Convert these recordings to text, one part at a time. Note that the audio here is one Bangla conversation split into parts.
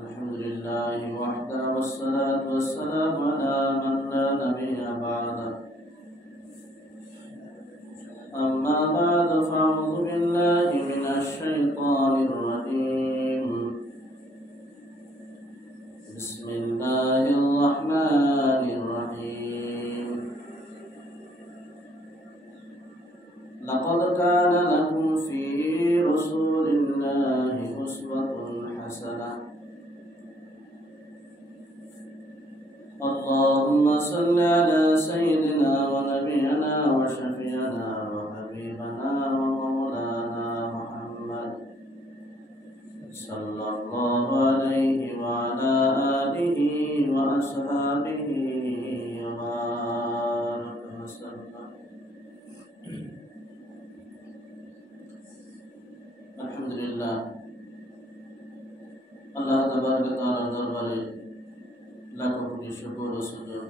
الحمد لله وحده والصلاة والسلام على من لا نبي بعده أما بعد فأعوذ بالله من الشيطان الرجيم بسم الله الرحمن الرحيم لقد كان لكم في رسول الله أسوة حسنة اللهم صل على سيدنا ونبينا وشفيعنا وحبيبنا ومولانا محمد صلى الله عليه وعلى آله وأصحابه وبارك وسلم الحمد لله الله تبارك وتعالى দরবারে লাখো কোটি শুকর ও সুজুদ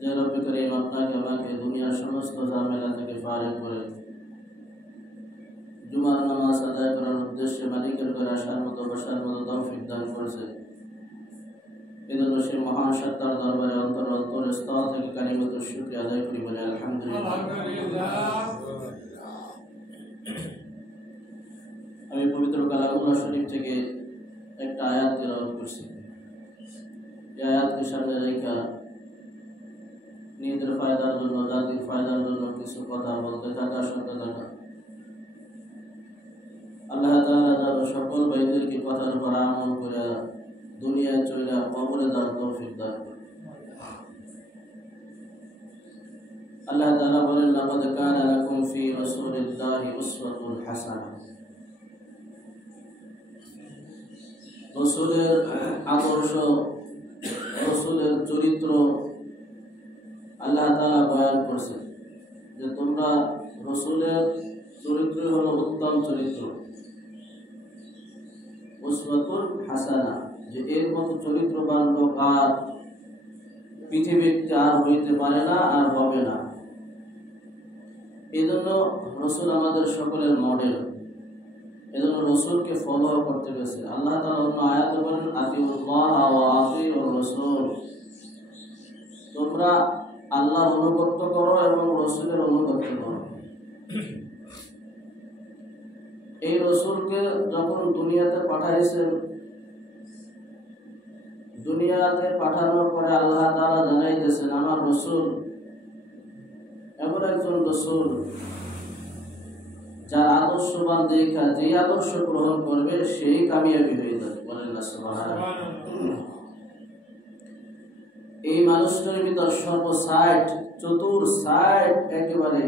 যে রব্বি করিম আপনাকে আমাকে দুনিয়ার সমস্ত ঝামেলা থেকে ফারেক করে জুমার নামাজ আদায় করার উদ্দেশ্যে মালিকের ঘরে আসার মতো বসার মতো তৌফিক দান করেছে। এজন্য সে মহান সত্তার দরবারে অন্তরের স্তর থেকে কালিমাত শুকরিয়া আদায় করি বলে আলহামদুলিল্লাহ। আমি পবিত্র কালামুল্লাহ শরীফ থেকে একটা আয়াত তেলাওয়াত করছি। এই আয়াতকে সামনে রেখে নিজের ফায়দার জন্য জাতির ফায়দার জন্য কিছু কথা বলতে থাকা শুনতে থাকা। আল্লাহ তাআলা যেন সকল ভাইদেরকে কথার উপর আমল করে দুনিয়ায় চলে কবরে যাওয়ার তৌফিক দান করেন। আল্লাহ তাআলা বলেন লাকাদ কানা লাকুম ফি রাসূলিল্লাহি উসওয়াতুন হাসানাহ। রাসূলের আদর্শ, রাসূলের চরিত্র আল্লাহ তাআলা বয়ান করছেন যে তোমরা রাসূলের চরিত্র হলো উত্তম চরিত্র, উসওয়াতুন হাসানা, যে এর মতো চরিত্রবান লোক আর পৃথিবীতে আর হইতে পারে না আর হবে না। এই জন্য রাসূল আমাদের সকলের মডেল, এজন্য রাসূলকে ফলো করতে গেছে। আল্লাহ তাআলা অন্য আয়াতে বলেন আতিউল্লাহ ওয়া আতিউর রাসূল, তোমরা আল্লাহর অনুগত্য করো এবং রাসূলের অনুগত্য করো। এই রাসূলকে যখন দুনিয়াতে পাঠাইছেন, দুনিয়াতে পাঠানোর পরে আল্লাহ তাআলা জানাই দিয়েছেন আমার রাসূল এমন একজন রাসূল যার আদর্শবান দেখা যে আদর্শ গ্রহণ করবে সেই কামিয়াবি হয়ে যাবে। বলেন না সুবহানাল্লাহ। এই মানুষটার ভিতর সর্বসাইড চতুর সাইড একেবারে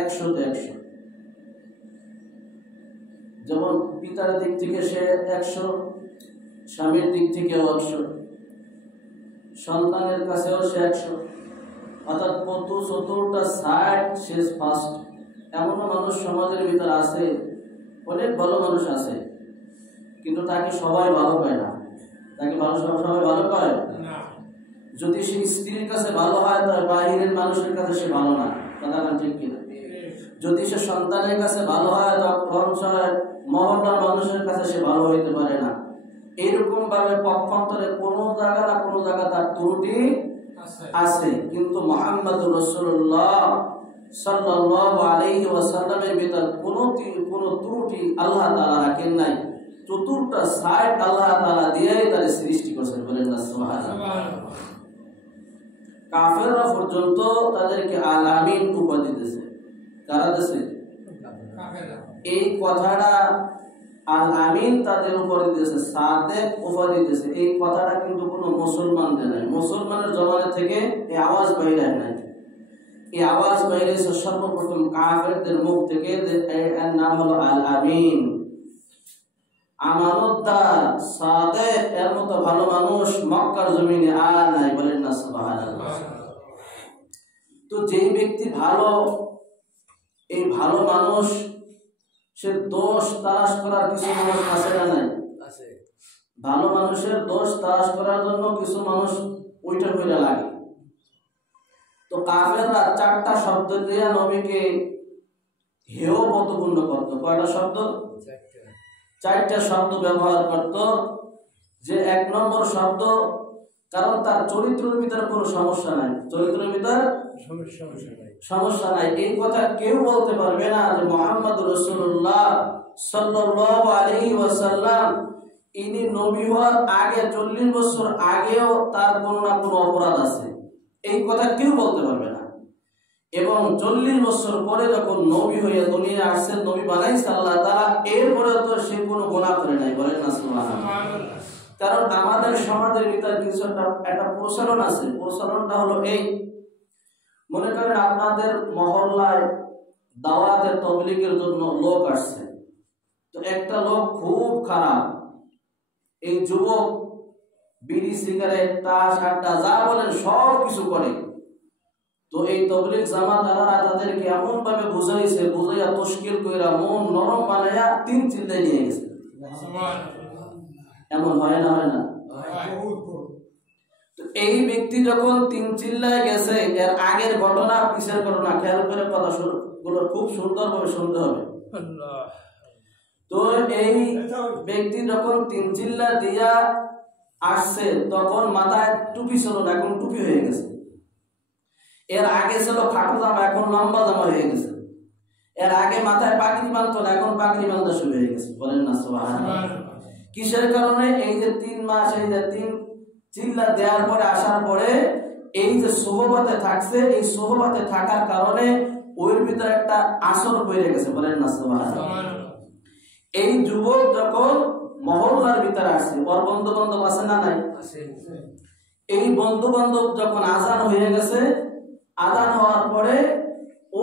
100তে 100। যেমন পিতার দিক থেকে সে 100, স্বামীর দিক থেকেও 100, সন্তানের কাছেও সে 100, অর্থাৎ চতুর্থটা সাইড সে ফার্স্ট। এমন মানুষ সমাজের ভিতরে আছে, অনেক ভালো মানুষ আছে, কিন্তু তাকে সবাই ভালো পায় না। তাকে সবাই ভালো পায় না। যদি সে স্ত্রীর কাছে ভালো হয় তার বাহিরের মানুষের কাছে সে ভালো না, কথা ঠিক কিনা? যদি সে সন্তানের কাছে ভালো হয় তখন মহল্লার মানুষের কাছে সে ভালো হইতে পারে না। এরকম ভাবে পক্ষান্তরে কোনো জায়গা না কোনো জায়গা তার ত্রুটি আছে, কিন্তু মুহাম্মদুর রাসূলুল্লাহ সাল্লাল্লাহু আলাইহি ওয়াসাল্লামের ভিতর কোনো ত্রুটি আল্লাহ তাআলা রাখেন নাই। চতুর্থটা সাইড আল্লাহ তাআলা দিয়েই তার সৃষ্টি করেছেন। বলেন না সুবহানাল্লাহ। কাফেররা পর্যন্ত তাদেরকে আল আমিন উপাধি দিয়েছে। কারা দিয়েছে? কাফেররা। এই কথাটা আল আমিন তাদের উপরে দিয়েছে, সাদেক উপাধি দিয়েছে। এই কথাটা কিন্তু কোনো মুসলমান দেয় নাই। মুসলমানের জমানা থেকে এই আওয়াজ বাইরে হয় নাই। এই আওয়াজ বাইরে সর্বপ্রথম কাফেরদের মুখ থেকে, এর নাম হলো আল আমিন, আমানতদার, সাদেক। এর মতো ভালো মানুষ মক্কার জমিনে আর নাই। বলেন না সুবহানাল্লাহ। তো যেই ব্যক্তি ভালো, এই ভালো মানুষ সে দোষ তালাশ করার কিছু মানুষ আছে না নাই? ভালো মানুষের দোষ তালাশ করার জন্য কিছু মানুষ ওইটা করে লাগে। তো কাফেররা 4টা শব্দ দিয়ে নবীকে হেয় প্রতিপন্ন করত। কয়টা শব্দ? চারটা শব্দ ব্যবহার করত, যে 1 নম্বর শব্দ, কারণ তার চরিত্রের ভিতরে কোনো সমস্যা নাই, চরিত্রের ভিতরে সমস্যা নাই, এই কথা কেউ বলতে পারবে না যে মুহাম্মদুর রাসূলুল্লাহ সাল্লাল্লাহু আলাইহি ওয়াসাল্লাম ইনি নবী হওয়ার আগে 40 বছর আগেও তার কোনো না কোনো অপরাধ আছে, এই কথা কেউ বলতে পারবে না। এবং 40 বছর পরে যখন নবী হয়ে দুনিয়া আসছেন, নবী বানাইছে আল্লাহ তাআলা, এরপরে তো সে কোনো গুনাহ করে নাই, বলেন না সুবহানাল্লাহ। কারণ আমাদের সমাজের ভিতরে কিছু একটা প্রচলন আছে, প্রচলনটা হলো এই, মনে করেন আপনাদের মহল্লায় দাওয়াতে তাবলীগের জন্য লোক আসছে, তো একটা লোক খুব খারাপ, এই যুবক বিড়ি সিগারেট তাস আড্ডা যা বলেন সব কিছু করে। তো এই তাবলীগ জামাতারা তাদেরকে এমন ভাবে বুঝাইছে, বুঝাইয়া তশকিল কইরা মন নরম বানাইয়া 3 চিল্লায় নিয়ে গেছে। এমন হয় না, হয় না? তো এই ব্যক্তি যখন 3 চিল্লায় গেছে, এর আগের ঘটনা পিছের ঘটনা খেয়াল করে কথাগুলো খুব সুন্দরভাবে শুনতে হবে। তো এই ব্যক্তি যখন 3 চিল্লা দিয়া আসছে, তখন মাথায় টুপি ছিল না, এখন টুপি হয়ে গেছে। এর আগে ছিল খাটো জামা, এখন লম্বা জামা হয়ে গেছে। এর আগে মাথায় পাগড়ি বাঁধতো না, এখন পাগড়ি বাঁধা শুরু হয়ে গেছে, বলেন না সুবহানাল্লাহ। কিসের কারণে? এই যে 3 মাস, এই যে 3 চিল্লা দেওয়ার পরে আসার পরে এই যে সোহবতে থাকছে, এই সোহবতে থাকার কারণে ওর ভিতরে একটা আসর হয়ে গেছে, বলেন না সুবহানাল্লাহ। এই যুবক যখন মহল্লার ভিতরে আসছে, ওর বন্ধু বান্ধব আছে না নাই? এই বন্ধু বান্ধব যখন আজান হয়ে গেছে, আজান হওয়ার পরে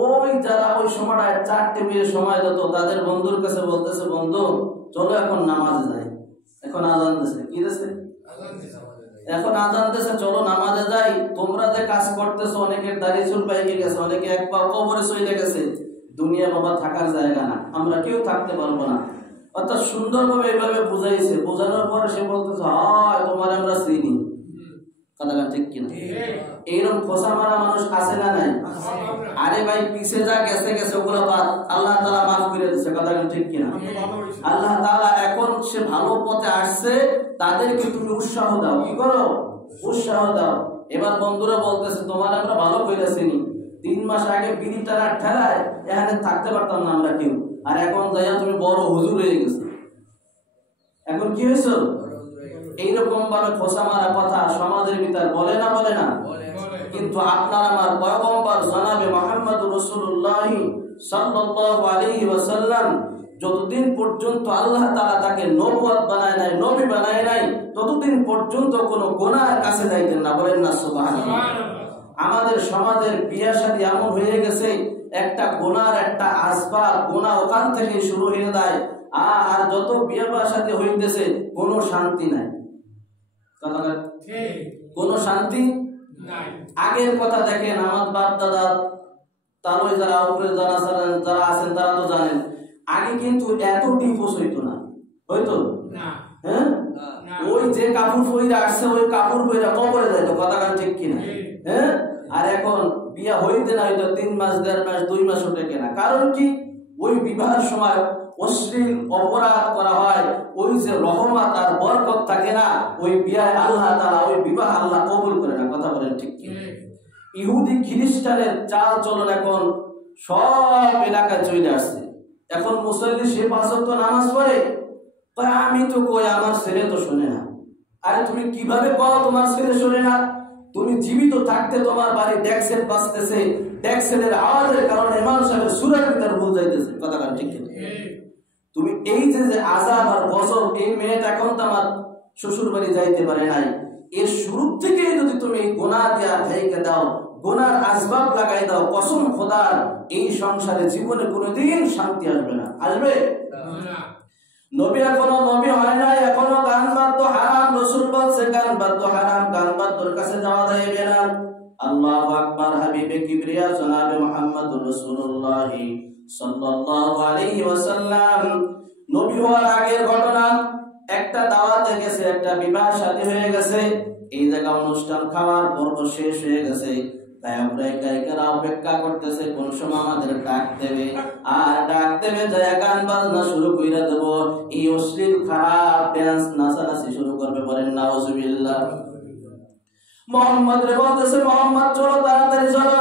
ওই যারা ওই সময়টায় 4টে বিয়ের সময় দিত, তাদের বন্ধুর কাছে বলতেছে, বন্ধু চলো এখন নামাজে যাই, এখন আজান দিছে, কি দিছে? এখন আজান দিছে, চলো নামাজে যাই। তোমরা যে কাজ করতেছো, অনেকের দাড়ি চুল পাইকে গেছে, অনেকে এক পা কবরে চলে গেছে, দুনিয়া বাবা থাকার জায়গা না, আমরা কেউ থাকতে পারবো না। অর্থাৎ সুন্দরভাবে এইভাবে বুঝাইছে, বোঝানোর পরে সে বলতেছে, হয় তোমার আমরা চিনি, কথাটা ঠিক কিনা? এইরকম খোসা মারা মানুষ আছে না নাই? আরে ভাই পিছে যা গেছে গেছে, ওগুলো বাদ, আল্লাহ তাআলা মাফ করে দিয়েছে, কথাটা ঠিক কিনা? আল্লাহ তাআলা এখন সে ভালো পথে আসছে, তাদেরকে তুমি উৎসাহ দাও, কি করো? উৎসাহ দাও। এবার বন্ধুরা বলতেছে, তোমার আমরা ভালো করে চিনি, 3 মাস আগে বিড়ি টানা ঠেলায় এখানে থাকতে পারতাম না আমরা কেউ, আর এখন যাইয়া তুমি বড় হুজুর হয়ে গেছো, এখন কি হয়েছো? এইরকম ভাবে খোসা মারা কথা সমাজের ভিতর বলে না, বলে না? কিন্তু আপনার আমার পয়গম্বর জনাবে মুহাম্মদুর রাসূলুল্লাহ সাল্লাল্লাহু আলাইহি ওয়াসাল্লাম যতদিন পর্যন্ত আল্লাহ তাআলা তাকে নবুয়ত বানায় নাই, নবী বানায় নাই, ততদিন পর্যন্ত কোনো গুনাহের কাছে যাইতেন না, বলেন না সুবহানাল্লাহ। আমাদের সমাজের বিয়ে শাদী এমন হয়ে গেছে, একটা গুনার একটা আসবাব, গুনাহ ওখান থেকে শুরু হয়ে যায়, আর যত বিয়ে শাদী হইতেছে কোনো শান্তি নাই, কোনো শান্তি নাই। আগের কথা দেখেন, আমার বাপ দাদা তারই যারা উপরে যারা আছেন তারা তো জানেন, আগে কিন্তু এত ডিভোর্স হইতো না, হইতো না? হ্যাঁ, ওই যে কাপড় পরে আসছে ওই কাপড় পরে কবরে যাইতো, কথাটা ঠিক কিনা? হ্যাঁ, আর এখন বিয়া হইতে না হইতো 3 মাস 1.5 মাস 2 মাস টেকে না। কারণ কি? ওই বিবাহের সময় অশ্লীল অপরাধ করা হয়, ওই যে রহমত আর বরকত থাকে না, ওই বিয়ায় আল্লাহ তাআলা ওই বিবাহ আল্লাহ কবুল করে না, কথা বলেন ঠিক কি? ইহুদি খ্রিস্টানের চাল চলন এখন সব এলাকায় চলে আসছে। এখন মুসল্লি সে 5 ওয়াক্ত নামাজ পড়ে, আমি তো কই আমার ছেলে তো শোনে না। আরে তুমি কিভাবে কও তোমার ছেলে শোনে না? তুমি জীবিত থাকতে তোমার বাড়ি ডেক্সেল বাজতেছে, ডেক্সেলের আওয়াজের কারণে ইমাম সাহেবের সূরার ভিতর ভুল যাইতেছে, কথাটা ঠিক কি? তুমি এই যে আযাব আর গজব, এই মেয়েটা এখন তো আমার শ্বশুর বাড়ি যাইতে পারে নাই, এর শুরু থেকে যদি তুমি গুনাহ দিয়া ঢেকে দাও, গুনার আসবাব লাগাই দাও, কসম খোদার এই সংসারে জীবনে কোনোদিন শান্তি আসবে না, আসবে না। নবী এখনো নবী হয় নাই, এখনো গান বাদ্য হারাম, রাসূল বলছে গান বাদ্য হারাম, গান বাদ্যর কাছে যাওয়া যাবে না। আল্লাহু আকবার। হাবিবে কিবরিয়া জনাবে মুহাম্মদুর রাসূলুল্লাহ সাল্লাল্লাহু আলাইহি ওয়াসাল্লাম নবী হওয়ার আগের ঘটনা, একটা দাওয়াতে গেছে, একটা বিবাহ শাদী হয়ে গেছে, এই জায়গা অনুষ্ঠান খাওয়ার পর্ব শেষ হয়ে গেছে, গায়িকারা অপেক্ষা করতেছে কোন সময় আমাদের ডাক দেবে, আর ডাক দেবে যায় গান বাজনা শুরু কইরা দেব, এই অশ্লীল খারাপ ডান্স নাচানাচি শুরু করবে। বলেন নাউজুবিল্লাহ। মোহাম্মদ রে বলতেছে, মোহাম্মদ চলো, তাড়াতাড়ি চলো,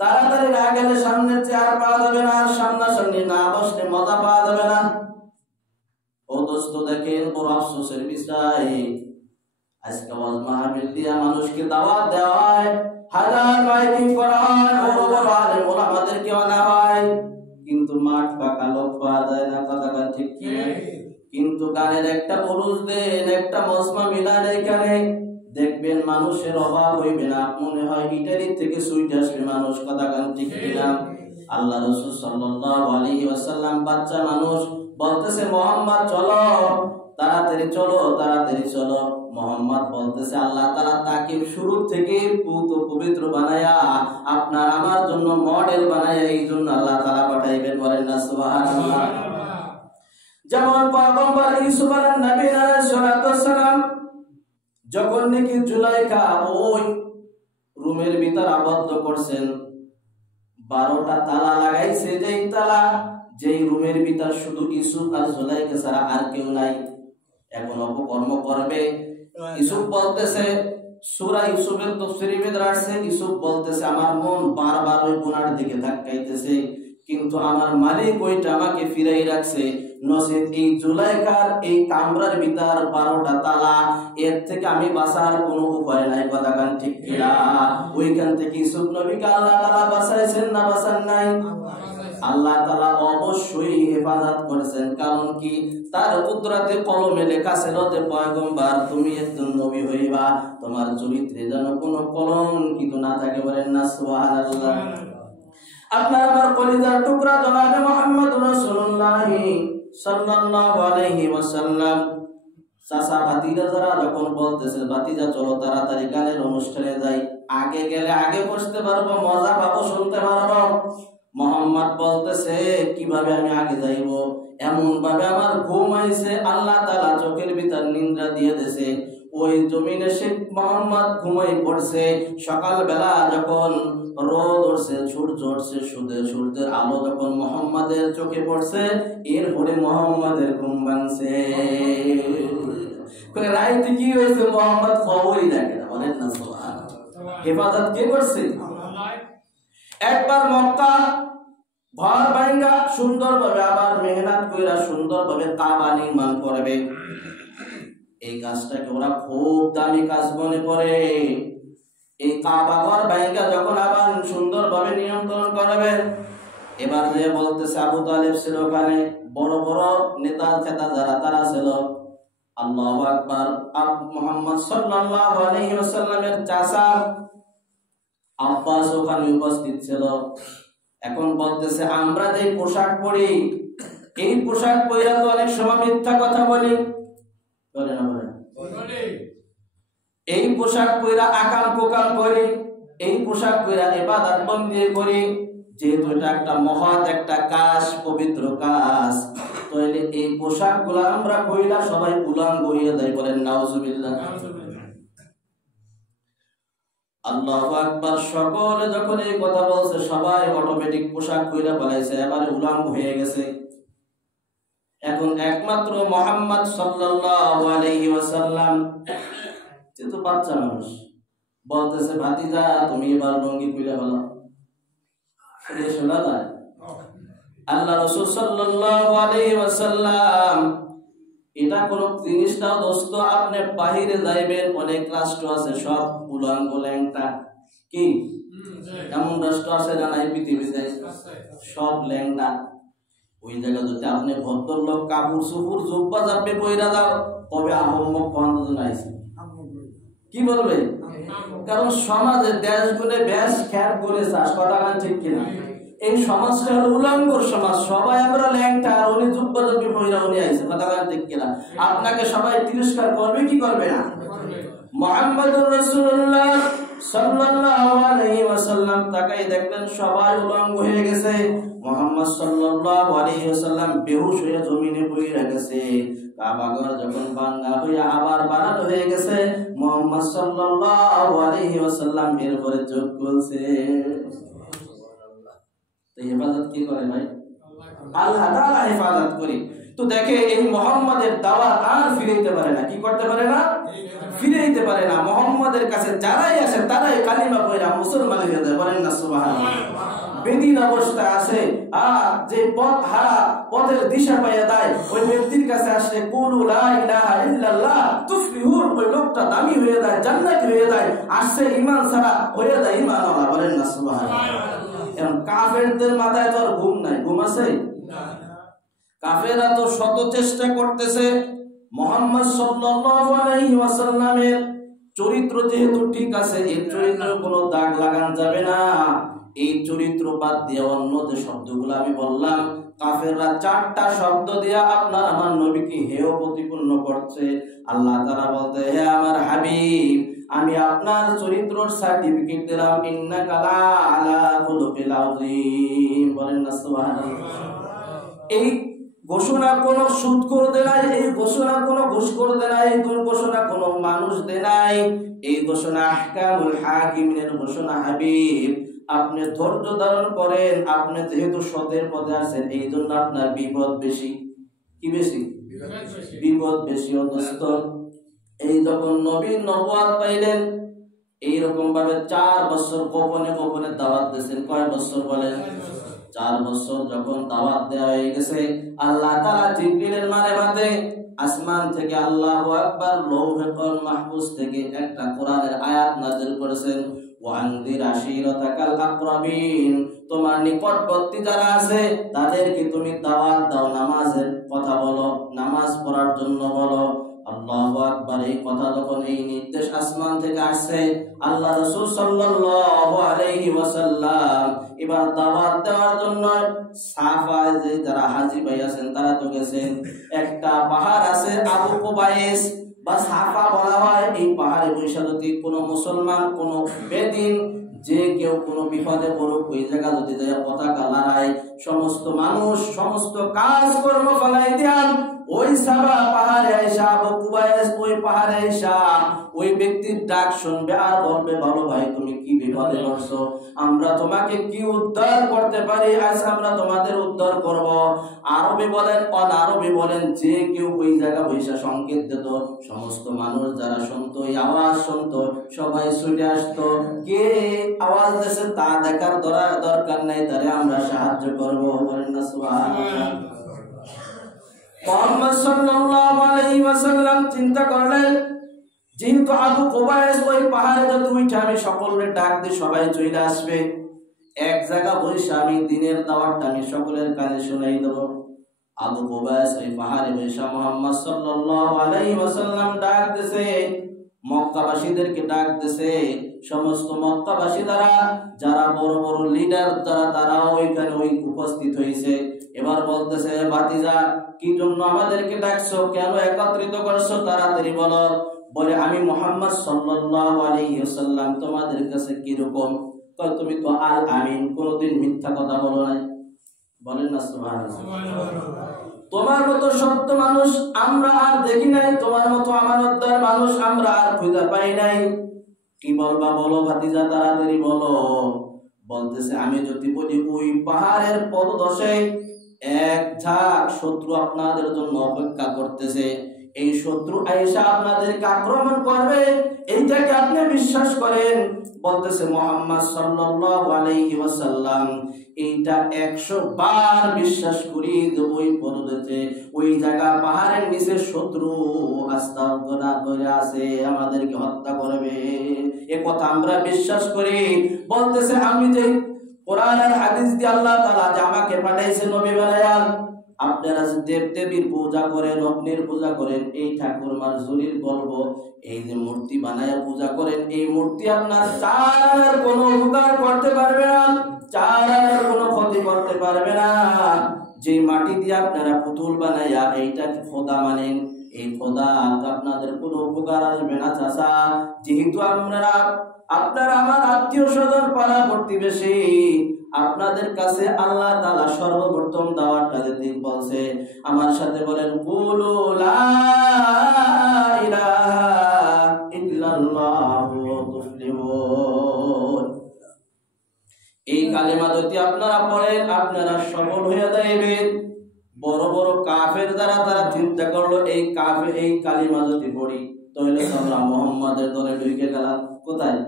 তাড়াতাড়ি না গেলে সামনে চেয়ার পাওয়া যাবে না, আর সামনাসামনি না বসলে মজা পাওয়া যাবে না। ও দোস্ত দেখেন বড় আফসোসের বিষয়, আজকে ওয়াজ মাহফিল দিয়া মানুষকে দাওয়াত দেওয়া হয়, হাজার মাইকিং করা হয়, বড় বড় আলেম ওলামাদেরকে আনা হয়, কিন্তু মাঠ পাকা লোক পাওয়া যায় না। কথা ঠিক কি? কিন্তু গানের একটা বরুজ দেন, একটা মজমা মিলান, এখানে দেখবেন মানুষের অভাব হইবে না, মনে হয় ইটালি থেকে সুইট আসবে মানুষ। কথা ঠিক কিনা? আল্লাহ রাসূল সাল্লাল্লাহু আলাইহি ওয়াসাল্লাম বাচ্চা মানুষ বলতেছে, মোহাম্মদ চলো, তাড়াতাড়ি চলো, তাড়াতাড়ি চলো। মোহাম্মদ বলতেছে, আল্লাহ তাআলা তাকে শুরু থেকে পবিত্র বানায়া আপনার আমার জন্য মডেল বানায়া এই জন্য আল্লাহ তাআলা পাঠাইবেন। বলেন না সুবহানাল্লাহ। যেমন পয়গম্বর ইউসুফ আলাইহিস নবী আলাইহিস সালাতু ওয়াসসালাম যখন নাকি জুলাইখা ওই রুমের ভিতর আবদ্ধ করছেন, 12টা তালা লাগাইছে, যেই তালা যেই রুমের ভিতর শুধু ইউসুফ আর জুলাইখা ছাড়া আর কেউ নাই। এখন অপকর্ম করবে। ইউসুফ বলতেছে, সূরা ইউসুফের তাফসীরে ভিতর আছে, ইউসুফ বলতেছে আমার মন বারবার ওই গুনার দিকে ধাক্কাইতেছে, কিন্তু আমার মালিক ওইটা আমাকে ফিরাই রাখছে। নসিব এই জুলাইখার এই কামরার ভিতর 12টা তালা, এর থেকে আমি বাঁচার কোনো উপায় নাই। কথা গান ঠিক কিনা? ওইখান থেকে ইউসুফ নবীকে আল্লাহ তাআলা বাঁচাইছেন না বাঁচান নাই? আল্লাহ তাআলা অবশ্যই হেফাজত করেছেন। কারণ কি? তার কুদরতে কলমে লেখা ছিল যে পয়গম্বর তুমি একজন নবী হইবা, তোমার চরিত্রে যেন কোনো কলঙ্কিত না থাকে। বলেন না সুবহানাল্লাহ। আপনার আমার কলিজার টুকরা জনাবে মুহাম্মদ রাসূলুল্লাহ সাল্লাল্লাহু আলাইহি ওয়াসাল্লাম চাচা ভাতিজা যারা যখন বলতেছে, ভাতিজা চলো তাড়াতাড়ি গানের অনুষ্ঠানে যাই, আগে গেলে আগে বসতে পারবো, মজা পাবো, শুনতে পারবো। মোহাম্মদ বলতেছে, কিভাবে আমি আগে যাইব? এমন ভাবে আমার ঘুম আইছে, আল্লাহ তাআলা চোখের ভিতর নিদ্রা দিয়ে দিয়েছে। ওই জমিনে শেখ মোহাম্মদ ঘুমাই পড়ছে। সকাল বেলা যখন রোদ উঠছে, সূর্য উঠছে, সূর্যের আলো যখন মোহাম্মদের চোখে পড়ছে, এরপরে মোহাম্মদের ঘুম ভাঙছে। রাইতে কি হয়েছে মোহাম্মদ খবরই রাখে না। বলেন না সুবহানাল্লাহ। হেফাজত কে করছে? একবার মক্কা ঘর ভাঙা সুন্দরভাবে আবার মেহনত কইরা সুন্দরভাবে কাবা নির্মাণ করবে। এই কাজটাকে ওরা খুব দামি কাজ মনে করে। এই কাবা ঘর ভাঙা যখন আবার সুন্দরভাবে নিয়ন্ত্রণ করবে, এবার যে বলতেছে আবু তালেব ছিল ওখানে, বড় বড় নেতা খেতা যারা তারা ছিল। আল্লাহু আকবার। মুহাম্মদ সাল্লাল্লাহু আলাইহি ওয়াসাল্লামের চাচা আব্বাস ওখানে উপস্থিত ছিল। এখন বলতেছে, আমরা যে পোশাক পরি, এই পোশাক পরে তো অনেক সময় মিথ্যা কথা বলি, বলে না? বলে এই পোশাক পরে আকাম কোকাম করি, এই পোশাক পরে ইবাদত বন্দী করি, যেহেতু এটা একটা মহৎ একটা কাজ, পবিত্র কাজ, তাহলে এই পোশাক গুলা আমরা কইলা সবাই উলঙ্গ হইয়া যায়। বলেন নাউজুবিল্লাহ। আল্লাহু আকবার। সকলে যখন এই কথা বলছে, সবাই অটোমেটিক পোশাক কইরা ফেলাইছে, এবারে উলঙ্গ হয়ে গেছে। এখন একমাত্র মুহাম্মদ সাল্লাল্লাহু আলাইহি ওয়াসাল্লাম, যেহেতু বাচ্চা মানুষ, বলতেছে, ভাতিজা তুমি এবার লুঙ্গি কইরা ফেলো। শোনা যায়? আল্লাহ রাসূল সাল্লাল্লাহু আলাইহি ওয়াসাল্লাম, এটা কোন জিনিসটা দোস্ত, আপনি বাহিরে যাইবেন, অনেক রাষ্ট্র আছে সব উলঙ্গ ল্যাংটা, কি এমন রাষ্ট্র আছে না নাই পৃথিবীতে? সব ল্যাংটা। ওই জায়গা যদি আপনি ভদ্রলোক কাপড় চুপুর জুব্বা জাপে পয়রা দাও, তবে আহম্মক বন্ধন আইছে, কি বলবে? কারণ সমাজে দেশগুলো বেশ খ্যাত করে চাষ। কথা ঠিক কিনা? এই সমাজটা হলো উলঙ্গর সমাজ, সবাই আমরা ল্যাংটা, আর উনি জুব্বা জাপে পয়রা উনি আইছে। কথা ঠিক কিনা? আপনাকে সবাই তিরস্কার করবে কি করবে না? মুহাম্মদুর রাসূলুল্লাহ সাল্লাল্লাহু আলাইহি ওয়াসাল্লাম তাকাই দেখলেন সবাই উলঙ্গ হয়ে গেছে। মুহাম্মদ সাল্লাল্লাহু আলাইহি ওয়াসাল্লাম বেহুশ হয়ে জমিনে পড়ে গেছে। কাবাঘর যখন ভাঙা হইয়া আবার বানানো হয়ে গেছে, মুহাম্মদ সাল্লাল্লাহু আলাইহি ওয়াসাল্লাম এর পরে চোখ খুলছে। তো ইবাদত কি করে ভাই? আল্লাহ তাআলা ইবাদত করে। তো দেখে এই মুহাম্মাদের দাওয়াত আর ফিরাইতে পারে না। কি করতে পারে না? ফিরাইতে পারে না। মুহাম্মাদের কাছে যারাই আসে তারাই কালিমা পড়া মুসলমান হয়ে যায়। বলেন না সুবহানাল্লাহ। বেদিন অবস্থায় আছে, যে পথ হারা, পথের দিশা পাইয়া দেয়, ওই ব্যক্তির কাছে আসলে কুলু লা ইলাহা ইল্লাল্লাহ তুফলিহুন, ওই লোকটা দামি হয়ে যায়, জান্নাতি হয়ে যায়। আসছে ঈমান ছাড়া হয়ে যায় ঈমানওয়ালা। বলেন না সুবহানাল্লাহ। এখন কাফেরদের মাথায় তো আর ঘুম নাই, ঘুম আছে? কাফেররা তো শত চেষ্টা করতেছে মুহাম্মদ সাল্লাল্লাহু আলাইহি ওয়াসাল্লামের চরিত্র যেহেতু ঠিক আছে, এই চরিত্রে কোনো দাগ লাগানো যাবে না। এই চরিত্র বাদ দিয়ে অন্য যে শব্দগুলো আমি বললাম, কাফেররা 4টা শব্দ দিয়া আপনার আমার নবীকে হেয় প্রতিপন্ন করছে। আল্লাহ তাআলা বলতে, হে আমার হাবিব, আমি আপনার চরিত্রের সার্টিফিকেট দিলাম, ইন্নাকা লা আলা খুলুকিল আযীম। বলেন না সুবহানাল্লাহ। এই ঘোষণা কোন সুদ করে নাই, এই ঘোষণা কোন ঘুষ করে নাই, এই ঘোষণা কোন মানুষ দেয় নাই, এই ঘোষণা আহকামুল হাকিমের ঘোষণা। হাবিব, আপনি ধৈর্য ধারণ করেন। আপনি যেহেতু সতের পদে আছেন, এই জন্য আপনার বিপদ বেশি। কি বেশি? বিপদ বেশি। অদস্ত এই যখন নবীর নবুয়াত পাইলেন, এইরকম ভাবে 4 বছর গোপনে গোপনে দাওয়াত দিয়েছেন। কয় বছর বলেন? 4 বছর যখন দাওয়াত দেওয়া হয়ে গেছে, আল্লাহ তাআলা জিবরিলের মারফতে আসমান থেকে আল্লাহু আকবার লৌহে মাহফুজ থেকে একটা কোরআনের আয়াত নাযিল করেছেন। ওয়ানদির আশিরাতাকাল আকরাবিন, তোমার নিকটবর্তী যারা আছে তাদেরকে তুমি দাওয়াত দাও, নামাজের কথা বলো, নামাজ পড়ার জন্য বলো। আল্লাহু আকবার। এই কথা যখন, এই নির্দেশ আসমান থেকে আসছে, আল্লাহ রাসূল সাল্লাল্লাহু আলাইহি ওয়াসাল্লাম এবার দাওয়াত দেওয়ার জন্য সাফায় যে যারা হাজী ভাই আছেন তারা তো গেছেন। একটা পাহাড় আছে আবু কুবাইস বা সাফা বলা হয়। এই পাহাড়ে বৈশা যদি কোনো মুসলমান, কোনো বেদিন, যে কেউ কোনো বিপদে পড়ুক, ওই জায়গা যদি যায় পতাকা লড়ায়, সমস্ত মানুষ সমস্ত কাজ কর্ম ফেলাই দেন। ওই সাবা পাহাড়ে আইসা, আবু কুবাইস ওই পাহাড়ে আইসা ওই ব্যক্তির ডাক শুনবে আর বলবে, ভালো ভাই তুমি কি বিপদে পড়ছো, আমরা তোমাকে কি উদ্ধার করতে পারি, আজ আমরা তোমাদের উদ্ধার করব। আরবি বলেন, অনারবি বলেন, যে কেউ ওই জায়গা বৈশা সংকেত দিত, সমস্ত মানুষ যারা শুনতো, এই আওয়াজ শুনতো, সবাই ছুটে আসতো। কে আওয়াজ দিয়েছে তা দেখার দরকার নাই, তারে আমরা সাহায্য করব। বলেন না সুবহানাল্লাহ। মুহাম্মদ সাল্লাল্লাহু আলাইহি ওয়াসাল্লাম চিন্তা করলেন, যেহেতু আবু কুবাইস ওই পাহাড়ে তো উঠে আমি সকলের ডাক দিয়ে সবাই চলে আসবে, এক জায়গা বসে আমি দিনের দাওয়াতটা আমি সকলের কানে শোনাই দেব। আবু কুবাইস ওই পাহাড়ে বসে মুহাম্মদ সাল্লাল্লাহু আলাইহি ওয়াসাল্লাম ডাক দিছে, মক্কাবাসীদেরকে ডাক দিছে। সমস্ত মক্কাবাসী যারা বড় বড় লিডার তারাও ওইখানে উপস্থিত হয়েছে। এবার বলতেছে, ভাতিজা কি জন্য আমাদেরকে ডাকছো, কেন একত্রিত করছো, তাড়াতাড়ি বলো। বলে, আমি মুহাম্মদ সাল্লাল্লাহু আলাইহি ওয়াসাল্লাম তোমাদের কাছে কি রকম? কয়, তুমি তো আল আমিন, কোনদিন মিথ্যা কথা বলো নাই। বলেন না সুবহানাল্লাহ। তোমার মতো সত্য মানুষ আমরা আর দেখি নাই, তোমার মতো আমানতদার মানুষ আমরা আর খুঁজে পাই নাই। কি বলবা বলো ভাতিজা, তাড়াতাড়ি বলো। বলতেছে, আমি যদি বলি ওই পাহাড়ের পদদশে এক ঝাঁক শত্রু আপনাদের জন্য অপেক্ষা করতেছে, এই শত্রু আয়েশা আপনাদেরকে আক্রমণ করবে, এইটাকে আপনি বিশ্বাস করেন? বলতেছে মুহাম্মদ সাল্লাল্লাহু আলাইহি ওয়াসাল্লাম, এইটা 100 বার বিশ্বাস করি যে ওই পদদেশে ওই জায়গা পাহাড়ের নিচে শত্রু আস্তাগফিরুল্লাহ করে আছে, আমাদেরকে হত্যা করবে, এ কথা আমরা বিশ্বাস করি। বলতেছে, আমি যে কোরআন আর হাদিস দিয়ে আল্লাহ তাআলা যে আমাকে পাঠাইছে নবী বানায়া, আপনারা দেব দেবীর পূজা করেন, অগ্নির পূজা করেন, এই ঠাকুর মারজুরির গল্প, এই যে মূর্তি বানায়া পূজা করেন, এই মূর্তি আপনার চার কোনো উপকার করতে পারবে না, চার কোনো ক্ষতি করতে পারবে না। যে মাটি দিয়ে আপনারা পুতুল বানায়া এইটাকে খোদা মানেন, এই খোদা আপনাদের কোনো উপকার আসবে না চাচা। যেহেতু আপনারা আমার আত্মীয় স্বজন পাড়া প্রতিবেশী, আপনাদের কাছে আল্লাহ তাআলা সর্বপ্রথম দাওয়াতটা দিতে বলছে। আমার সাথে বলেন, কুলু লা আপনারা পড়েন, আপনারা সফল হয়ে যাইবেন। বড় বড় কাফের দ্বারা তারা চিন্তা করলো এই কাফের এই কালিমা যদি পড়ি তাহলে আমরা মুহাম্মাদের দলে ঢুকে গেলাম। কোথায়?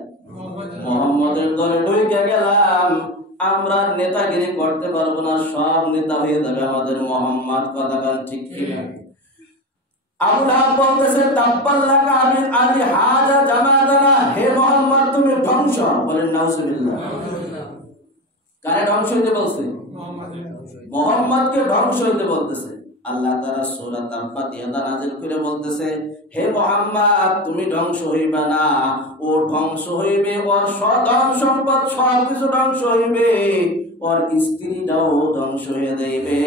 মুহাম্মাদের দলে ঢুকে গেলাম, আমরা নেতাগিরি করতে পারবো না, সব নেতা হয়ে যাবে আমাদের মুহাম্মদ। কথা বলেন ঠিক কিনা? আবু লাহাব বলতেছে তাব্বাল্লাকা আমিন আলি হাজা জামাতানা, হে মুহাম্মদ তুমি ধ্বংস। বলেন নাউজুবিল্লাহ। কারে ধ্বংস হইতে বলছে? মুহাম্মদকে ধ্বংস হইতে বলতেছে। আল্লাহ তাআলা সূরা তাব্বাত ইয়াদা নাযিল করে বলতেছে, হে মুহাম্মদ তুমি ধ্বংস হইবা না, ও ধ্বংস হইবে, ওর ধন সম্পদ সবকিছু ধ্বংস হইবে, ওর স্ত্রীটাও ধ্বংস হয়ে যাইবে।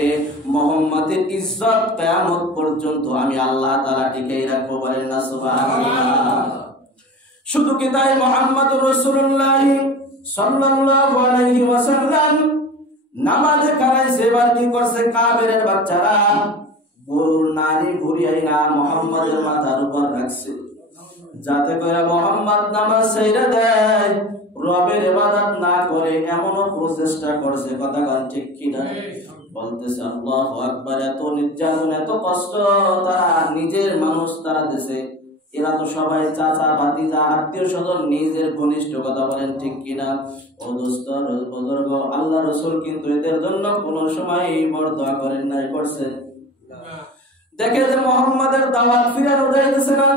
মুহাম্মাদের ইজ্জত কিয়ামত পর্যন্ত আমি আল্লাহ তাআলা টিকাই রাখবো। বলেন না সুবহানাল্লাহ। শুধু কি তাই, মুহাম্মদুর রাসূলুল্লাহ সাল্লাল্লাহু আলাইহি ওয়াসাল্লাম নামাজে খাড়াইছে, এবার কি করছে? কাফেরের বাচ্চারা গরুর নারী ঘুরিয়ে না মুহাম্মাদের মাথার উপর রাখছে, যাতে করে মুহাম্মদ নামাজ ছেড়ে দেয়, রবের ইবাদত না করে। এমনও প্রচেষ্টা করছে। কথা গান ঠিক কিনা? বলতেছে আল্লাহু আকবার। এত নির্যাতন, এত কষ্ট তারা নিজের মানুষ তারা দেশে, এরা তো সবাই চাচা ভাতিজা আত্মীয় স্বজন নিজের ঘনিষ্ঠ। কথা বলেন ঠিক কিনা? ও দোস্ত বুজুর্গ, আল্লাহ রাসূল কিন্তু এদের জন্য কোন সময় বরদোয়া করেন নাই, করছে? দেখে যে মুহাম্মাদের দাওয়াত ফিরানো যাইতেছে না।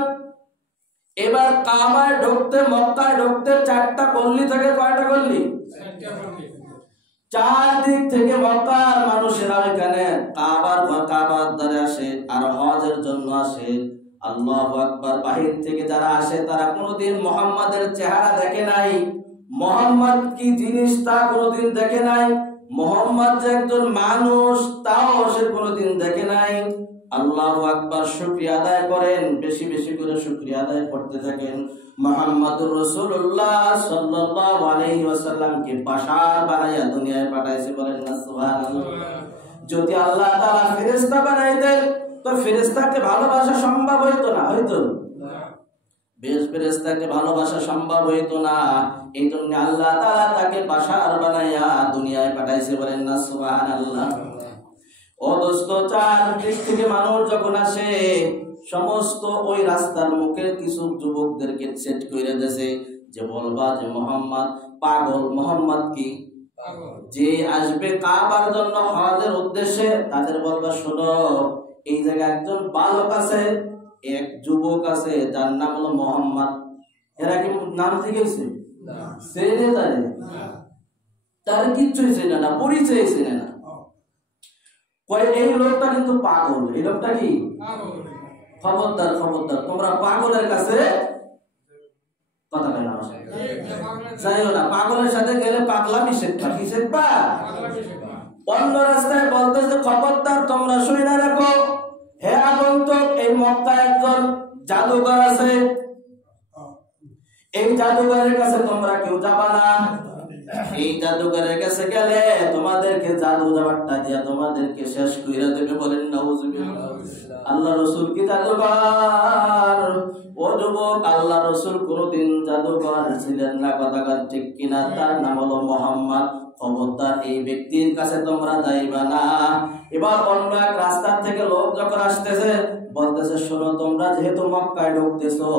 এবার কাবায় ঢুকতে, মক্কায় ঢুকতে 4টা গল্লি থেকে, কয়টা গল্লি? চারদিক থেকে মক্কার মানুষেরা এখানে কাবার ধারে আসে আর হজের জন্য আসে। আল্লাহু আকবার। বাহির থেকে যারা আসে তারা কোনোদিন মুহাম্মাদের চেহারা দেখে নাই, মুহাম্মদ কি জিনিস তা কোনোদিন দেখে নাই, মুহাম্মদ যে একজন মানুষ তাও সে কোনোদিন দেখে নাই। আল্লাহু আকবার। শুকরিয়া আদায় করেন, বেশি বেশি করে শুকরিয়া আদায় করতে থাকেন। মুহাম্মাদুর রাসূলুল্লাহ সাল্লাল্লাহু আলাইহি ওয়াসাল্লামকে বাশার বানাইয়া দুনিয়ায় পাঠাইছে। বলেন না সুবহানাল্লাহ। যদি আল্লাহ তাআলা ফেরেশতা বানাইতেন তো ফেরেশতাকে ভালোবাসা সম্ভব হইতো না, হইতো? বেশ, ফেরেশতাকে ভালোবাসা সম্ভব হইতো না। এই জন্য আল্লাহ তাআলা তাকে বাশার বানাইয়া দুনিয়ায় পাঠাইছে। বলেন না সুবহানাল্লাহ। ও দোস্ত, চারদিক থেকে মানুষ যখন আসে, সমস্ত ওই রাস্তার মুখে কিছু যুবকদেরকে সেট করে দিয়েছে যে বলবা যে মুহাম্মদ পাগল। মুহাম্মদ কি? যে আসবে কাবার জন্য হজের উদ্দেশ্যে, তাদের বলবা শোনো, এই জায়গায় একজন বালক আছে, এক যুবক আছে, যার নাম হলো মুহাম্মদ। এরা কি নাম জিজ্ঞেস চেনে? তার কিচ্ছুই চেনে না, পরিচয় চেনে না। এই লোকটা কিন্তু পাগল। এই লোকটা কি? খবরদার, খবরদার, তোমরা পাগলের কাছে কথা বলে না, যাইও না। পাগলের সাথে গেলে পাগলামি শিখবা। কি শিখবা? অন্য রাস্তায় বলতেছে খবরদার, তোমরা শুনে রাখো, হে আগন্তুক, এই মক্কায় একজন জাদুঘর আছে, এই জাদুঘরের কাছে তোমরা কেউ যাবা না। এই জাদুঘরের কাছে গেলে তোমাদেরকে জাদু জাবারটা দিয়া তোমাদেরকে শেষ কইরা দেবে। বলেন নাউজুবিল্লাহ। আল্লাহ রাসূল কি জাদুঘর? ও যুবক, আল্লাহ রাসূল কোনদিন জাদুঘর ছিলেন না। কথা ঠিক কিনা? তার নাম হলো মুহাম্মদ। খবরদার, এই ব্যক্তির কাছে তোমরা যাইবা না। এবার অন্য এক রাস্তা থেকে লোক যখন আসতেছে, বলতেছে শোনো, তোমরা যেহেতু মক্কায় ঢুকতেছো,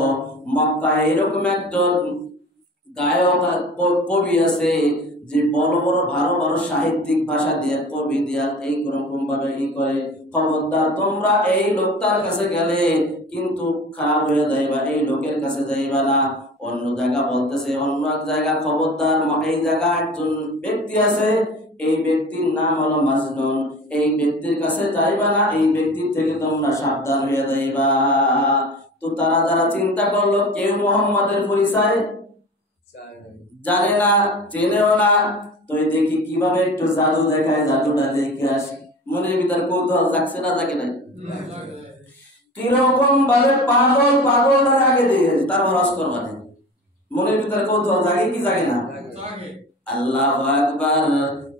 মক্কায় এরকম একজন গায়ক কবি আছে যে বড় বড় ভালো ভালো সাহিত্যিক ভাষা দিয়ে কবি দিয়া এই রকম ভাবে ই করে। খবরদার, তোমরা এই লোকটার কাছে গেলে কিন্তু খারাপ হয়ে যাইবা, এই লোকের কাছে যাইবা না। অন্য জায়গা বলতেছে, অন্য এক জায়গা, খবরদার, এই জায়গা একজন ব্যক্তি আছে, এই ব্যক্তির নাম হলো মাজনুন, এই ব্যক্তির কাছে যাইবা না, এই ব্যক্তির থেকে তোমরা সাবধান হয়ে যাইবা। তো তারা যারা চিন্তা করলো, কেউ মুহাম্মাদের পরিচয় জানে না, চেনেও না, তো দেখি কিভাবে একটু জাদু দেখায়, জাদুটা দেখে আসি। মনের ভিতর কৌতূহল জাগছে না, জাগে নাই? কিরকম ভাবে পাগল পাগলটার আগে দিয়ে তারপর হজ করবা নেই, মনের ভিতরে কৌতূহল জাগে কি জাগে না? আল্লাহু আকবার।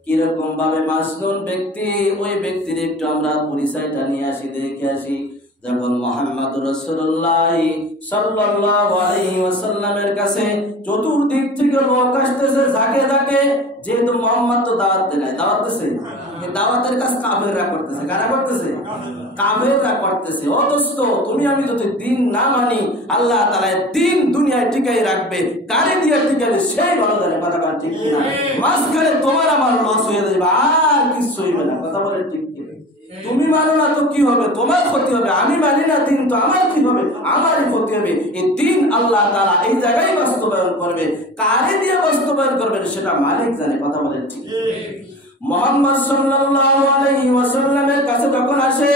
কিরকম ভাবে মাজনুন ব্যক্তি, ওই ব্যক্তির একটু আমরা পরিচয়টা নিয়ে আসি, দেখে আসি। যখন মুহাম্মদ রাসূলুল্লাহ সাল্লাল্লাহু আলাইহি ওয়াসাল্লামের কাছে চতুর্দিক থেকে লোক আসতেছে ঝাঁকে ঝাঁকে, যেহেতু মুহাম্মদ তো দাওয়াত দেয়, দাওয়াত দিছে, এই দাওয়াতের কাজ কাফেররা করতেছে। কারা করতেছে? কাফেররা করতেছে। অথচ তুমি আমি যদি দিন না মানি, আল্লাহ তাআলা দিন দুনিয়ায় টিকাই রাখবে, কারে দিয়ে টিকাবে সেই ভালো জানে। কথা বলেন ঠিক কিনা? মাঝখানে তোমার আমার লস হয়ে যাবে, আর কিছু হইবে না। কথা বলেন ঠিক কিনা? তুমি মানো না তো কি হবে? তোমার ক্ষতি হবে। আমি মানি না দিন, তো আমার কি হবে? আমারই ক্ষতি হবে। এই দিন আল্লাহ তাআলা এই জায়গায় বাস্তবায়ন করবে, কারে দিয়ে বাস্তবায়ন করবেন সেটা মালিক জানে। কথা বলেন ঠিক? মুহাম্মদ সাল্লাল্লাহু আলাইহি ওয়াসাল্লামের কাছে যখন আসে,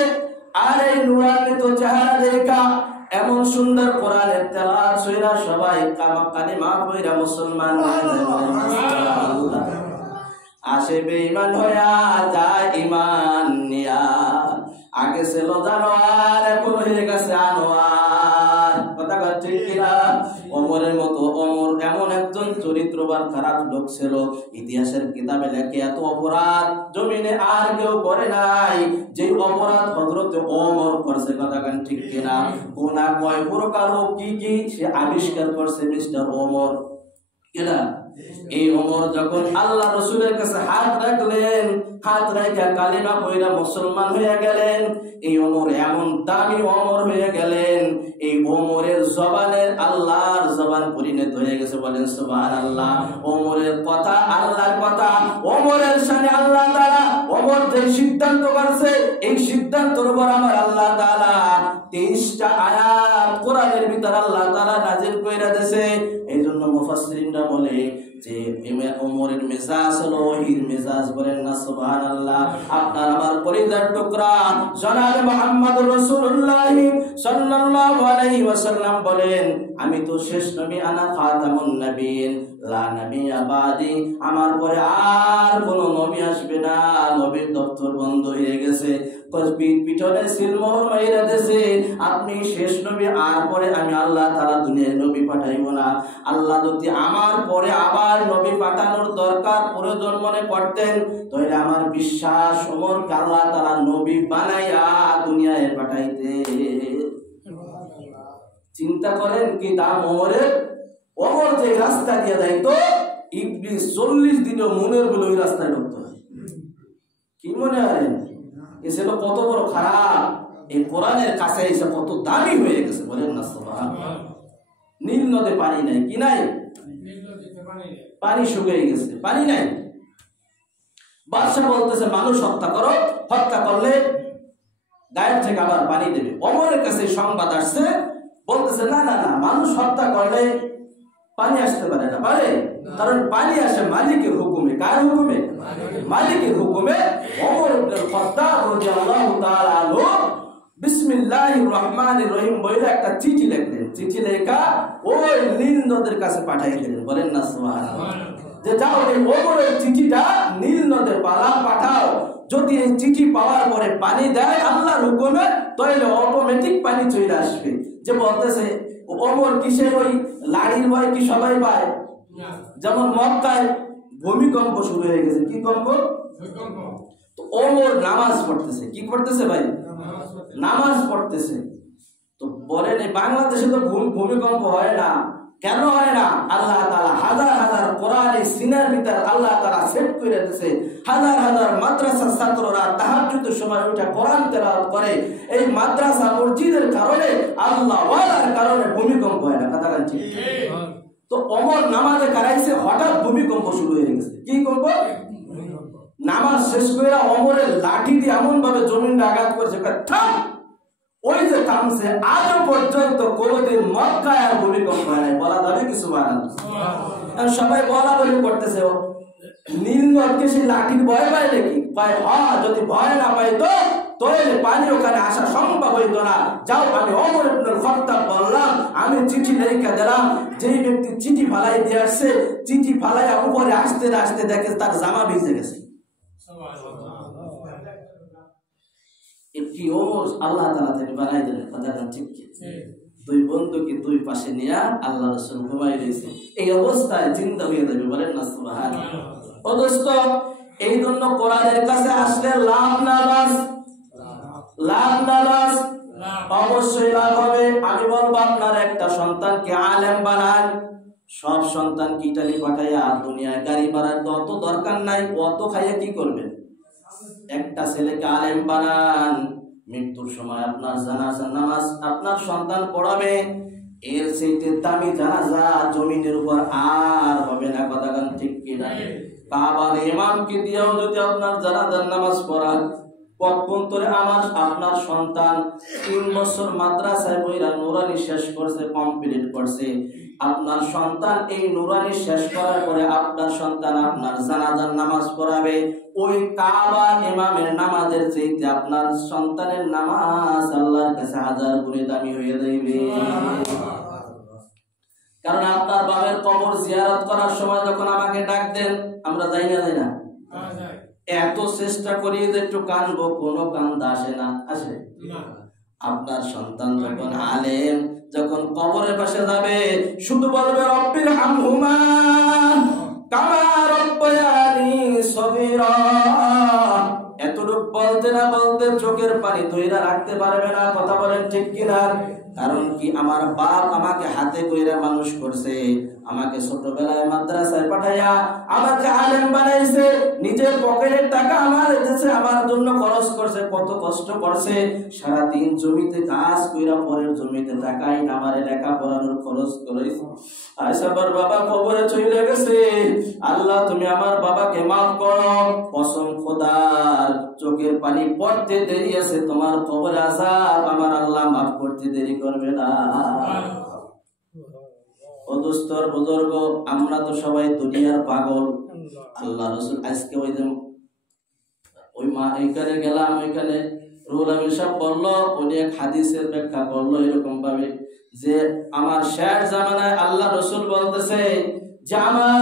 আর এই নূরান্বিত চেহারা দেখা এমন সুন্দর কোরআনের তেলাওয়াত কইরা সবাই কালিমা পড়া মুসলমান হয়ে যায়। আসে বেঈমান হইয়া যায় ঈমান নিয়া, আগে ছিল জানোয়ার এখন হয়ে গেছে আনোয়ার। কথা ঠিক কিনা? ওমরের মতো ওমর এমন একজন চরিত্রবান খারাপ লোক ছিল, ইতিহাসের কিতাবে লেখে এত অপরাধ জমিনে আর কেউ করে নাই যে অপরাধ হযরত ওমর করছে। কথা ঠিক কিনা? গুনাহ কয় প্রকার ও কি কি সে আবিষ্কার করছে মিস্টার ওমর। কিনা এই ওমর যখন আল্লাহ রাসূলের কাছে হাত রাখলেন, হাত রাখা কালিমা পড়া মুসলমান হয়ে গেলেন। এই ওমর এমন দামি ওমর হয়ে গেলেন, এই ওমরের জবানের আল্লাহর জবান পরিণত হয়ে গেছে। বলেন সুবহানাল্লাহ। ওমরের কথা আল্লাহর কথা, ওমরের শানে আল্লাহ তাআলা ওমর যে সিদ্ধান্ত করেছে, এই সিদ্ধান্তের উপর আমার আল্লাহ তাআলা 23টা আয়াত কোরআনের ভিতর আল্লাহ তাআলা নাযিল কইরা দিয়েছে। এইজন্য মুফাসসিরিনরা বলে যে ওমরের মেজাজ হলো ওহীর মেজাজ। বলেন না সুবহানাল্লাহ। আপনার আমার পরিবার টুকরা জনাবে মুহাম্মদ রাসূলুল্লাহ সাল্লাল্লাহু আলাইহি ওয়াসাল্লাম বলেন, আমি তো শেষ নবী, আনা খাতামুন নবিয়্যিন লা নাবিয়্যা বাদি, আমার পরে আর কোনো নবী আসবে না, নবীর দপ্তর বন্ধ হয়ে গেছে। পিছনে সিলমোহর মাইরা দিয়েছে, আপনি শেষ নবী, আর পরে আমি আল্লাহ তাআলা দুনিয়ায় নবী পাঠাইব না। আল্লাহ যদি আমার পরে আবার নবী পাঠানোর দরকার প্রয়োজন মনে করতেন, তাহলে আমার বিশ্বাস ওমরকে আল্লাহ তাআলা নবী বানাইয়া দুনিয়ায় পাঠাইতে। চিন্তা করেন কি দাম ওমরের। ওমর যে রাস্তা দিয়ে যাইতো, ইবলিস 40 দিনও মনের বলে ওই রাস্তায় ঢুকতো না। কি মনে হয় এসে কত বড় খারাপ, এই কোরআনের কাছে এসে কত দামি হয়ে গেছে। বলেন না সুবহানাল্লাহ। নীল নদে পানি নাই, কি নাই? পানি শুকিয়ে গেছে, পানি নাই। বাদশা বলতেছে মানুষ হত্যা করো, হত্যা করলে গায়ের থেকে আবার পানি দেবে। ওমরের কাছে সংবাদ আসছে, বলতেছে না না না, মানুষ হত্যা করলে পানি আসতে পারে না। পারে? কারণ পানি আসে মালিকের হুকুমে। কার হুকুমে? মালিকের হুকুমে। ওমর ইবনে খাত্তাব রাদিয়াল্লাহু তাআলা আনহু বিসমিল্লাহির রহমানির রহিম বলে একটা চিঠি লিখলেন। চিঠি লেখা ওই নীল নদের কাছে পাঠিয়ে দিলেন। বলেন না সুবহানাল্লাহ। যে যাও এই ওমরের চিঠিটা নীল নদের পাঠাও, যদি এই চিঠি পাওয়ার পরে পানি দেয় আল্লাহর হুকুমে, তাহলে অটোমেটিক পানি চলে আসবে। যে বলতেছে ওমর কিসের ওই লাড়ির ভয় কি সবাই পায়? যেমন মক্কায় ভূমিকম্প শুরু হয়ে গেছে। কি কম্প? ভূমিকম্প। তো ওমর নামাজ পড়তেছে। কি পড়তেছে ভাই? নামাজ পড়তেছে। তো বলেন বাংলাদেশে তো ভূমিকম্প হয় না, কেন হয় না? আল্লাহ তাআলা হাজার হাজার কোরআনের সিনার ভিতর আল্লাহ তাআলা সেট করে দিয়েছে। হাজার হাজার মাদ্রাসার ছাত্ররা তাহাজ্জুদের সময় উঠে কোরআন তেলাওয়াত করে। এই মাদ্রাসা মসজিদের কারণে, আল্লাহ ওয়ালার কারণে ভূমিকম্প হয় না। কথা বলছি। তো ওমর নামাজে কারাইছে, হঠাৎ ভূমিকম্প শুরু হয়ে গেছে। কি কম্প? নামাজ শেষ করে ওমরের লাঠি দিয়ে এমন ভাবে জমিনটা আঘাত করেছে, থাম। ওই যে থামছে, আজও পর্যন্ত কোনদিন মক্কায় আর ভূমিকম্প হয় নাই। বলা যাবে কি সুবহানাল্লাহ? সবাই বলা বলি করতেছে, নীল নদকে সেই লাঠির ভয় পায় নাকি? পায়। হ্যাঁ, যদি ভয় না পাইতো তাহলে পানি ওখানে আসা সম্ভব হইতো না। যাও, আমি ওমর ইবনে খাত্তাব বললাম, আমি চিঠি লিখে দিলাম। যেই ব্যক্তি চিঠি ফালাই দিয়ে আসছে, চিঠি ফালাইয়া উপরে আসতে আসতে দেখে তার জামা ভিজে গেছে। একটি ওমর আল্লাহ তাআলা থেকে বানাই দিলেন। কথাটা ঠিক কি? দুই বন্ধুকে দুই পাশে নিয়ে আল্লাহ রাসূল ঘুমাই রয়েছে। এই অবস্থায় জিন্দা হয়ে যাবে। বলেন না সুবহানাল্লাহ। ও দোস্ত, এই জন্য কোরআনের কাছে আসলে লাভ না লস? লাভ না লস? অবশ্যই লাভ হবে। আমি বলবো আপনার একটা সন্তানকে আলেম বানান। সব সন্তান কি ইটালি পাঠাইয়া দুনিয়ায় গাড়ি ভাড়ার তো অত দরকার নাই, অত খাইয়া কি করবেন? একটা ছেলেকে আলেম বানান, মৃত্যুর সময় আপনার জানাজার নামাজ আপনার সন্তান পড়াবে, এর চাইতে দামি জানাজা জমিনের উপর আর হবে না। কথা গান ঠিক কিনা? কাবার ইমামকে দিয়েও যদি আপনার জানাজার নামাজ পড়ান, পক্ষান্তরে আপনার সন্তান 3 বছর মাদ্রাসায় বইরা নুরানি শেষ করছে, কমপ্লিট করছে, আপনার সন্তান এই নুরানি শেষ করার পরে আপনার সন্তান আপনার জানাজার নামাজ পড়াবে, ওই কাবার ইমামের নামাজের চাইতে আপনার সন্তানের নামাজ আল্লাহর কাছে 1000 গুণে দামি হয়ে যাবে। কারণ আপনার বাবার কবর জিয়ারত করার সময় যখন আমাকে ডাক দেন, আমরা যাই না? এত চেষ্টা করি যে একটু কানবো, কোনো কান্দা আসে না, আসে? আপনার সন্তান যখন আলেম, যখন কবরের পাশে যাবে, শুধু বলবে রব্বির হামহুমা কামা রব্বায়ানি সগীরা। এতটুকু বলতে না বলতে চোখের পানি ধইরা রাখতে পারবে না। কথা বলেন ঠিক কিনা? কারণ কি, আমার বাপ আমাকে হাতে কইরা মানুষ করছে, আমাকে ছোটবেলায় মাদ্রাসায় পাঠাইয়া আমাকে আলেম বানাইছে, নিজের পকেটের টাকা আমার দিয়েছে, আমার জন্য খরচ করছে, কত কষ্ট করছে, সারাদিন জমিতে কাজ কইরা পরের জমিতে টাকাই আমারে লেখাপড়ানোর খরচ করেছে। আবার বাবা কবরে চলে গেছে, আল্লাহ তুমি আমার বাবাকে মাফ করো, কসম খোদার চোখের পানি পড়তে দেরি আছে, তোমার কবরে আযাব আমার আল্লাহ মাফ করতে দেরি করবে না। ও দোস্তর বুজুর্গ, আমরা তো সবাই দুনিয়ার পাগল। আল্লাহ রাসূল আজকে ওই মা এইখানে গেলাম, ওইখানে রুহুল আমিন সাহেব বললো, উনি এক হাদিসের ব্যাখ্যা করলো এরকম ভাবে যে আমার শেষ জামানায় আল্লাহ রাসূল বলতেছে যে আমার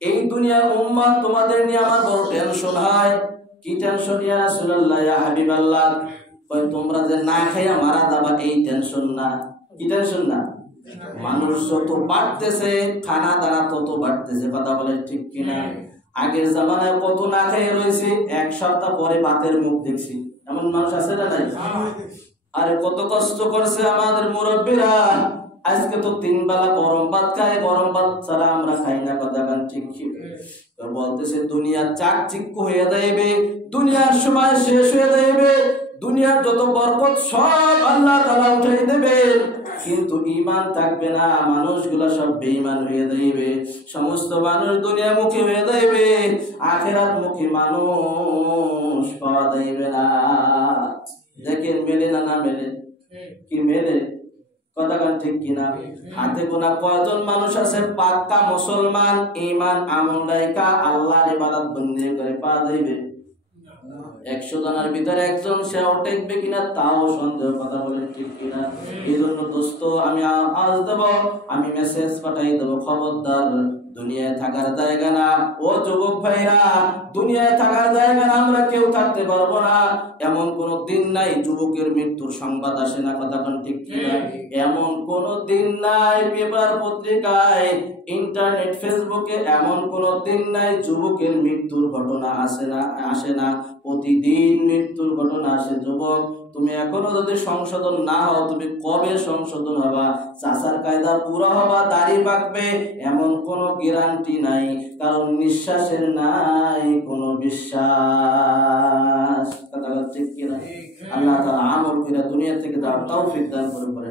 এই দুনিয়ার উম্মত তোমাদের নিয়ে আমার বড় টেনশন হয়। কি টেনশন ইয়া রাসূলুল্লাহ, ইয়া হাবিবাল্লাহ? ওই তোমরা যে না খাইয়া মারা যাবা, এই টেনশন না। কি টেনশন না? মানুষ যত বাড়তেছে, খানা দানা তত বাড়তেছে। কথা বলে ঠিক কিনা? আগের জামানায় কত না খেয়ে রয়েছে, 1 সপ্তাহ পরে ভাতের মুখ দেখছি, এমন মানুষ আছে না নাই? আরে কত কষ্ট করছে আমাদের মুরব্বীরা, আজকে তো 3 বেলা গরম ভাত খায়, গরম ভাত ছাড়া আমরা খাই না। কথা গান ঠিক কি? বলতেছে দুনিয়া চাকচিক্য হয়ে যাইবে, দুনিয়ার সময় শেষ হয়ে যাইবে, দুনিয়ার যত বরকত সব আল্লাহ তাআলা উঠাই দেবে, কিন্তু ঈমান থাকবে না। মানুষগুলো সব বেঈমান হয়ে যাইবে, সমস্ত মানুষ দুনিয়া মুখী হয়ে যাইবে, আখিরাত মুখী মানুষ পাওয়া যাইবে না। দেখেন মেলে না মেলে? কি মেলে? কথা গান ঠিক কিনা? হাতে গোনা কয়জন মানুষ আছে পাক্কা মুসলমান, ঈমান আমল রাইখা আল্লাহর ইবাদত বন্দি করে পাওয়া যাইবে? 100 জনের ভিতরে একজন সেও টেকবে কিনা তাও সন্দেহ। কথা বলে ঠিক কিনা? এই জন্য দোস্ত, আমি আজ দেব, আমি মেসেজ পাঠাই দেব, খবরদার দুনিয়ায় থাকার জায়গা না। ও যুবক ভাইরা, দুনিয়ায় থাকার জায়গা না, আমরা কেউ থাকতে পারবো না, এমন কোন দিন নাই যুবকের মৃত্যুর সংবাদ আসে না। কথা ঠিক কিনা? এমন কোন দিন নাই পেপার পত্রিকায়, ইন্টারনেট ফেসবুকে এমন কোন দিন নাই যুবকের মৃত্যুর ঘটনা আসে না। প্রতিদিন মৃত্যুর ঘটনা আসে। যুবক, তুমি এখনো যদি সংশোধন না হও, তুমি কবে সংশোধন হবা? চাচার কায়দা পুরো হবা, দাড়ি পাকবে, এমন কোনো গ্যারান্টি নাই, কারণ নিঃশ্বাসের নাই কোনো বিশ্বাস। কথা ঠিক কিনা? আল্লাহ তাআলা আমল করে দুনিয়া থেকে তার তৌফিক দান করে।